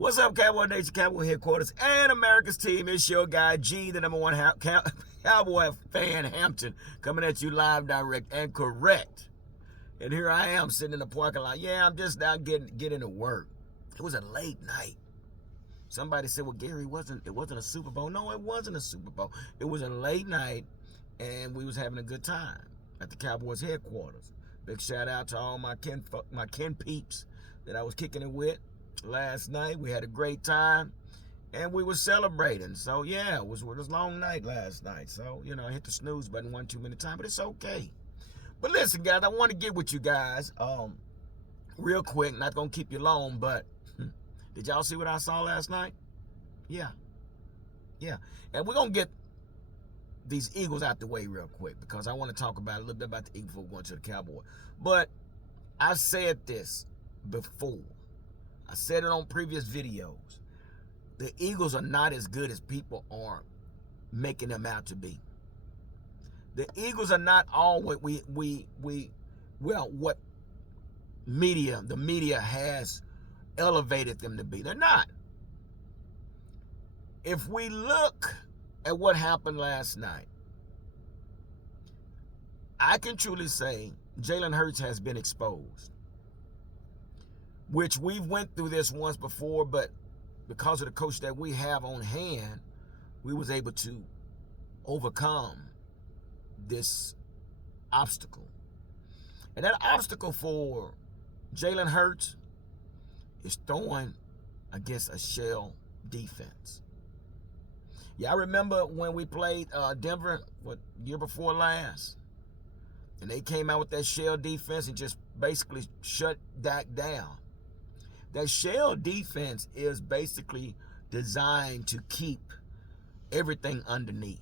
What's up, Cowboy Nation, Cowboy Headquarters, and America's team? It's your guy, G, the number one Cowboy fan, Hampton, coming at you live, direct, and correct. And here I am sitting in the parking lot. Yeah, I'm just now getting to work. It was a late night. Somebody said, well, Gary, it wasn't a Super Bowl. No, it wasn't a Super Bowl. It was a late night, and we was having a good time at the Cowboys headquarters. Big shout out to all my kin peeps that I was kicking it with last night. We had a great time, and we were celebrating. So yeah, it was a long night last night. So I hit the snooze button one too many times, but it's okay. But listen, guys, I want to get with you guys real quick. Not gonna keep you long, but did y'all see what I saw last night? Yeah, and we're gonna get these Eagles out the way real quick because I want to talk about a little bit about the Eagles before going to the Cowboys. But I've said this before. I said it on previous videos. The Eagles are not as good as people are making them out to be. The Eagles are not all what what the media has elevated them to be. They're not. If we look at what happened last night, I can truly say Jalen Hurts has been exposed. Which we've went through this once before, but because of the coach that we have on hand, we was able to overcome this obstacle. And that obstacle for Jalen Hurts is throwing against a shell defense. Yeah, I remember when we played Denver, year before last, and they came out with that shell defense and just basically shut Dak down. That shell defense is basically designed to keep everything underneath.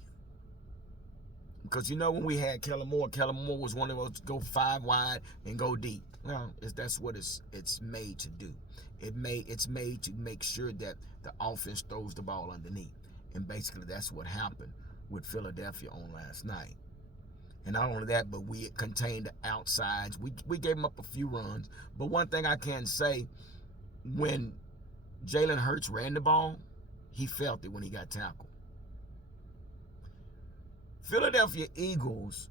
Because when we had Kellen Moore was one of those to go 5 wide and go deep. Well, that's what it's made to do. It's made to make sure that the offense throws the ball underneath. And basically that's what happened with Philadelphia on last night. And not only that, but we contained the outsides. We gave them up a few runs. But one thing I can say, when Jalen Hurts ran the ball, he felt it when he got tackled. Philadelphia Eagles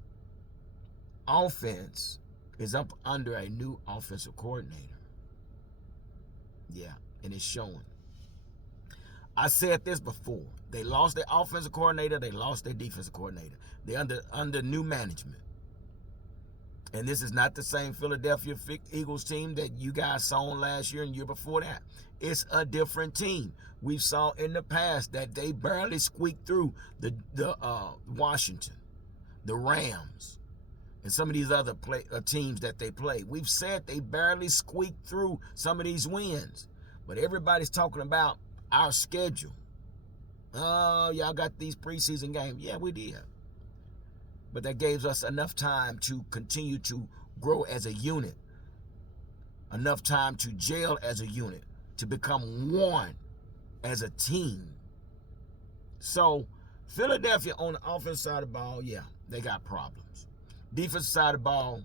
offense is up under a new offensive coordinator. Yeah, and it's showing. I said this before. They lost their offensive coordinator. They lost their defensive coordinator. They're under new management. And this is not the same Philadelphia Eagles team that you guys saw last year and year before that. It's a different team. We saw in the past that they barely squeaked through the Washington, the Rams, and some of these other teams that they play. We've said they barely squeaked through some of these wins. But everybody's talking about our schedule. Oh, y'all got these preseason games. Yeah, we did. But that gave us enough time to continue to grow as a unit. Enough time to gel as a unit. To become one as a team. So, Philadelphia on the offensive side of the ball, yeah, they got problems. Defensive side of the ball,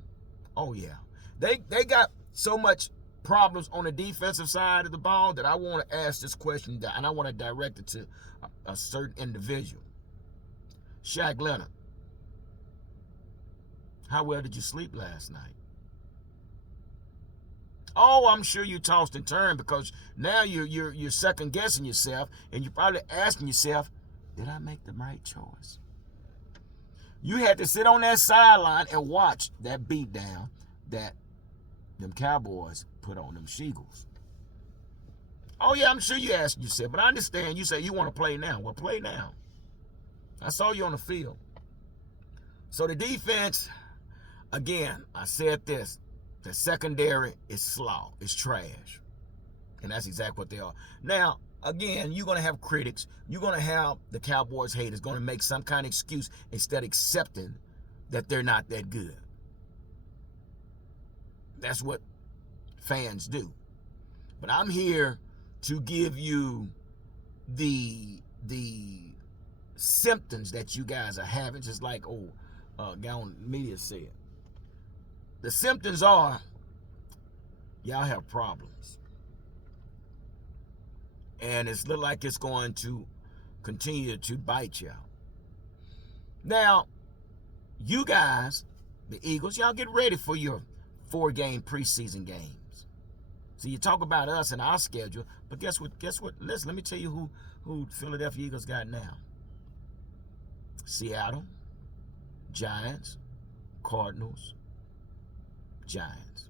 oh yeah. They got so much problems on the defensive side of the ball that I want to ask this question, and I want to direct it to a certain individual. Shaq Leonard. How well did you sleep last night? Oh, I'm sure you tossed and turned because now you're second guessing yourself and you're probably asking yourself, did I make the right choice? You had to sit on that sideline and watch that beatdown that them Cowboys put on them Sheagles. Oh yeah, I'm sure you asked yourself, but I understand you say you want to play now. Well, play now. I saw you on the field. So the defense, again, I said this. The secondary is slaw. It's trash. And that's exactly what they are. Now, again, you're going to have critics. You're going to have the Cowboys haters going to make some kind of excuse instead of accepting that they're not that good. That's what fans do. But I'm here to give you the symptoms that you guys are having, just like guy on media said. The symptoms are y'all have problems. And it's look like it's going to continue to bite you. Now, you guys, the Eagles, y'all get ready for your 4-game preseason games. So you talk about us and our schedule, but guess what? Listen, let me tell you who Philadelphia Eagles got now. Seattle, Giants, Cardinals, Giants.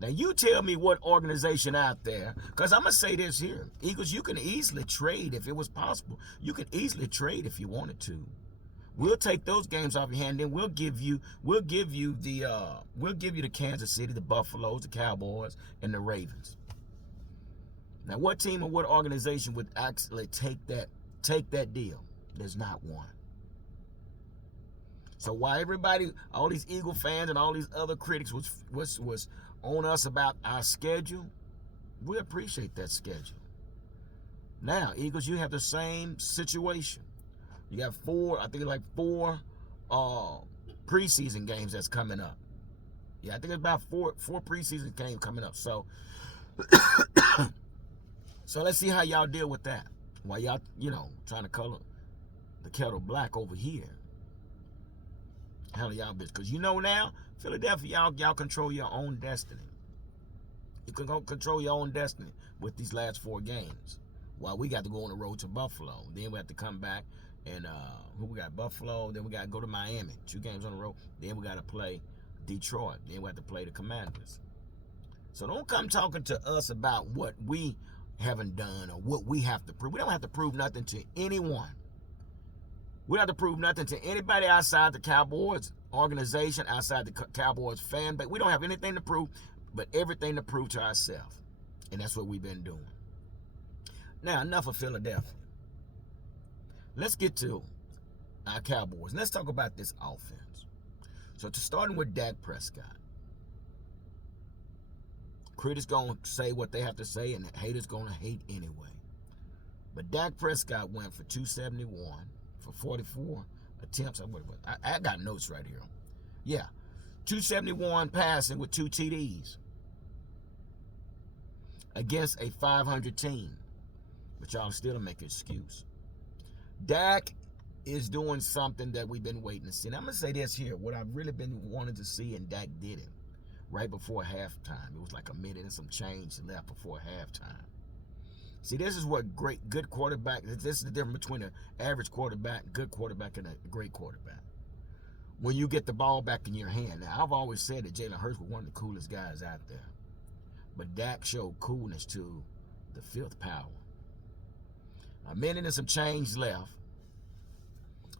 Now you tell me what organization out there, because I'm going to say this here. Eagles, you can easily trade if it was possible. You can easily trade if you wanted to. We'll take those games off your hand, then we'll give you the Kansas City, the Buffaloes, the Cowboys, and the Ravens. Now, what team or what organization would actually take that deal? There's not one. So why everybody, all these Eagle fans and all these other critics was on us about our schedule, we appreciate that schedule. Now, Eagles, you have the same situation. You got four preseason games that's coming up. Yeah, I think it's about four preseason games coming up. So, so let's see how y'all deal with that. While y'all, trying to color the kettle black over here. Hell, y'all bitch. Because now, Philadelphia, y'all control your own destiny. You can go control your own destiny with these last 4 games. While we got to go on the road to Buffalo. Then we have to come back and who we got? Buffalo. Then we got to go to Miami. 2 games on the road. Then we got to play Detroit. Then we have to play the Commanders. So don't come talking to us about what we haven't done or what we have to prove. We don't have to prove nothing to anyone. We don't have to prove nothing to anybody outside the Cowboys organization, outside the Cowboys fan base. We don't have anything to prove, but everything to prove to ourselves. And that's what we've been doing. Now, enough of Philadelphia. Let's get to our Cowboys. Let's talk about this offense. So, starting with Dak Prescott. Critics going to say what they have to say, and haters going to hate anyway. But Dak Prescott went for 271 for 44 attempts. I got notes right here. Yeah, 271 passing with 2 TDs against a 500 team. But y'all still make an excuse. Dak is doing something that we've been waiting to see. And I'm going to say this here. What I've really been wanting to see, and Dak did it right before halftime. It was like a minute and some change left before halftime. See, this is what good quarterback, this is the difference between an average quarterback, good quarterback, and a great quarterback. When you get the ball back in your hand. Now, I've always said that Jalen Hurts was one of the coolest guys out there. But Dak showed coolness to the 5th power. A minute and some change left.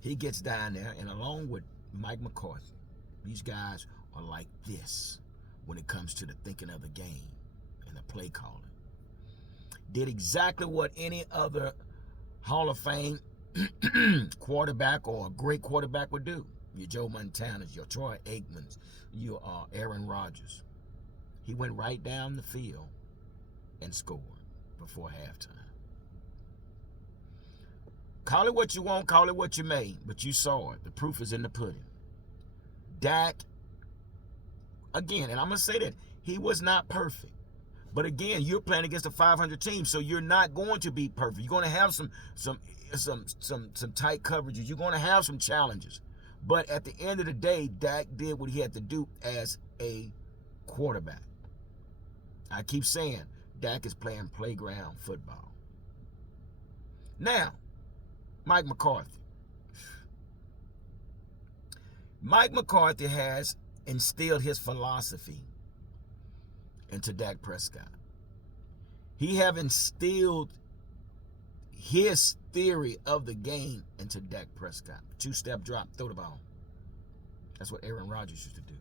He gets down there, and along with Mike McCarthy, these guys are like this when it comes to the thinking of the game and the play calling. Did exactly what any other Hall of Fame quarterback or a great quarterback would do. Your Joe Montanas, your Troy Aikmans, your Aaron Rodgers. He went right down the field and scored before halftime. Call it what you want, call it what you may, but you saw it. The proof is in the pudding. Dak, again, and I'm going to say that, he was not perfect. But again, you're playing against a 500 team, so you're not going to be perfect. You're going to have some tight coverages. You're going to have some challenges. But at the end of the day, Dak did what he had to do as a quarterback. I keep saying, Dak is playing playground football. Now, Mike McCarthy. Mike McCarthy has instilled his philosophy into Dak Prescott. He have instilled his theory of the game into Dak Prescott. 2-step drop, throw the ball. That's what Aaron Rodgers used to do.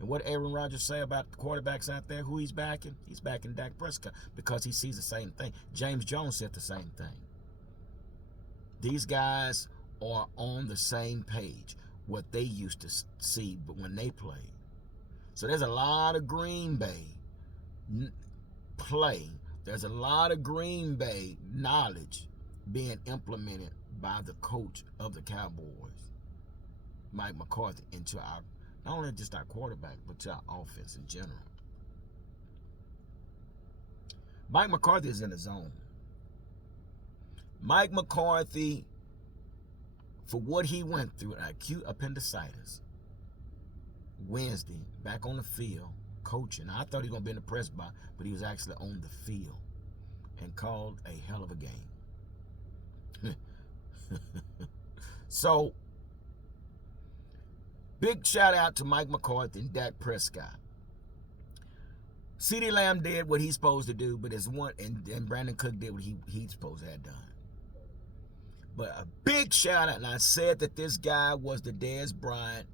And what Aaron Rodgers say about the quarterbacks out there, who he's backing? He's backing Dak Prescott because he sees the same thing. James Jones said the same thing. These guys are on the same page, what they used to see but when they played. So there's a lot of Green Bay play. There's a lot of Green Bay knowledge being implemented by the coach of the Cowboys, Mike McCarthy, into our, not only just our quarterback, but to our offense in general. Mike McCarthy is in the zone. Mike McCarthy, for what he went through, acute appendicitis, Wednesday, back on the field, coaching. I thought he was going to be in the press box, but he was actually on the field and called a hell of a game. So, big shout out to Mike McCarthy and Dak Prescott. CeeDee Lamb did what he's supposed to do, but and Brandon Cook did what he's supposed to have done. But a big shout out, and I said that this guy was the Dez Bryant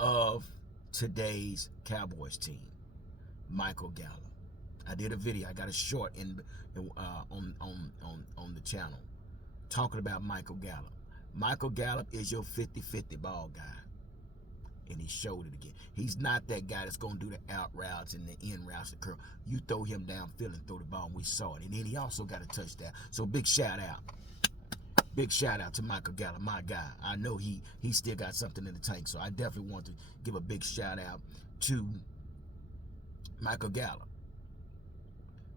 of today's Cowboys team, Michael Gallup. I did a video. I got a short on the channel talking about Michael Gallup. Michael Gallup is your 50-50 ball guy. And he showed it again. He's not that guy that's going to do the out routes and the in routes, the curl. You throw him downfield and throw the ball, and we saw it. And then he also got a touchdown. So big shout out. Big shout out to Michael Gallup, my guy. I know he still got something in the tank, so I definitely want to give a big shout out to Michael Gallup.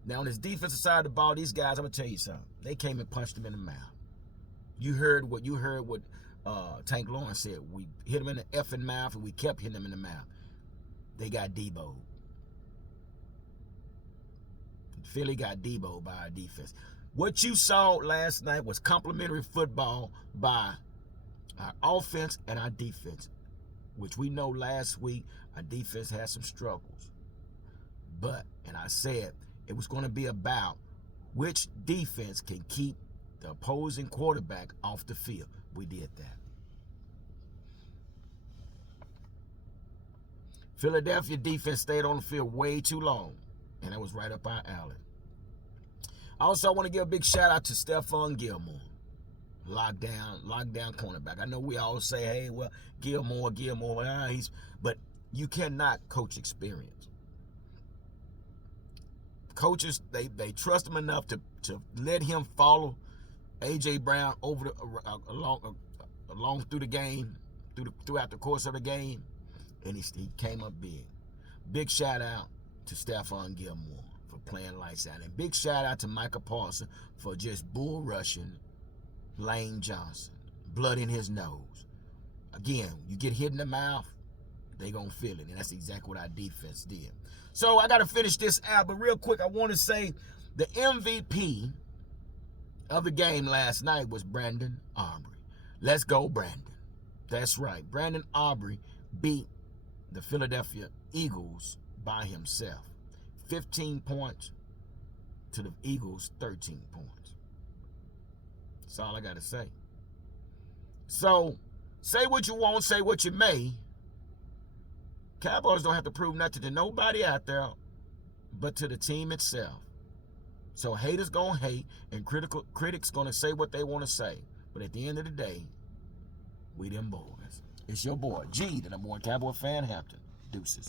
Now, on his defensive side of the ball, these guys, I'm going to tell you something. They came and punched him in the mouth. You heard what Tank Lawrence said. We hit him in the effing mouth, and we kept hitting him in the mouth. They got Debo'd. Philly got Debo'd by our defense. What you saw last night was complimentary football by our offense and our defense, which we know last week our defense had some struggles. But, and I said, it was going to be about which defense can keep the opposing quarterback off the field. We did that. Philadelphia defense stayed on the field way too long, and that was right up our alley. Also, I want to give a big shout out to Stephon Gilmore, lockdown cornerback. I know we all say, hey, well, Gilmore, but you cannot coach experience. Coaches, they trust him enough to let him follow A.J. Brown over along through the game, throughout the course of the game, and he came up big. Big shout out to Stephon Gilmore for playing lights out, and big shout out to Micah Parsons for just bull rushing Lane Johnson, blood in his nose. Again, you get hit in the mouth, they gonna feel it, and that's exactly what our defense did. So I gotta finish this out, but real quick, I want to say the MVP of the game last night was Brandon Aubrey. Let's go, Brandon. That's right. Brandon Aubrey beat the Philadelphia Eagles by himself. 15 points to the Eagles' 13 points. That's all I got to say. So, say what you want, say what you may. Cowboys don't have to prove nothing to nobody out there but to the team itself. So haters gonna hate, and critics gonna say what they want to say. But at the end of the day, we them boys. It's your boy, G, the #1 Cowboy fan, Hampton. Deuces.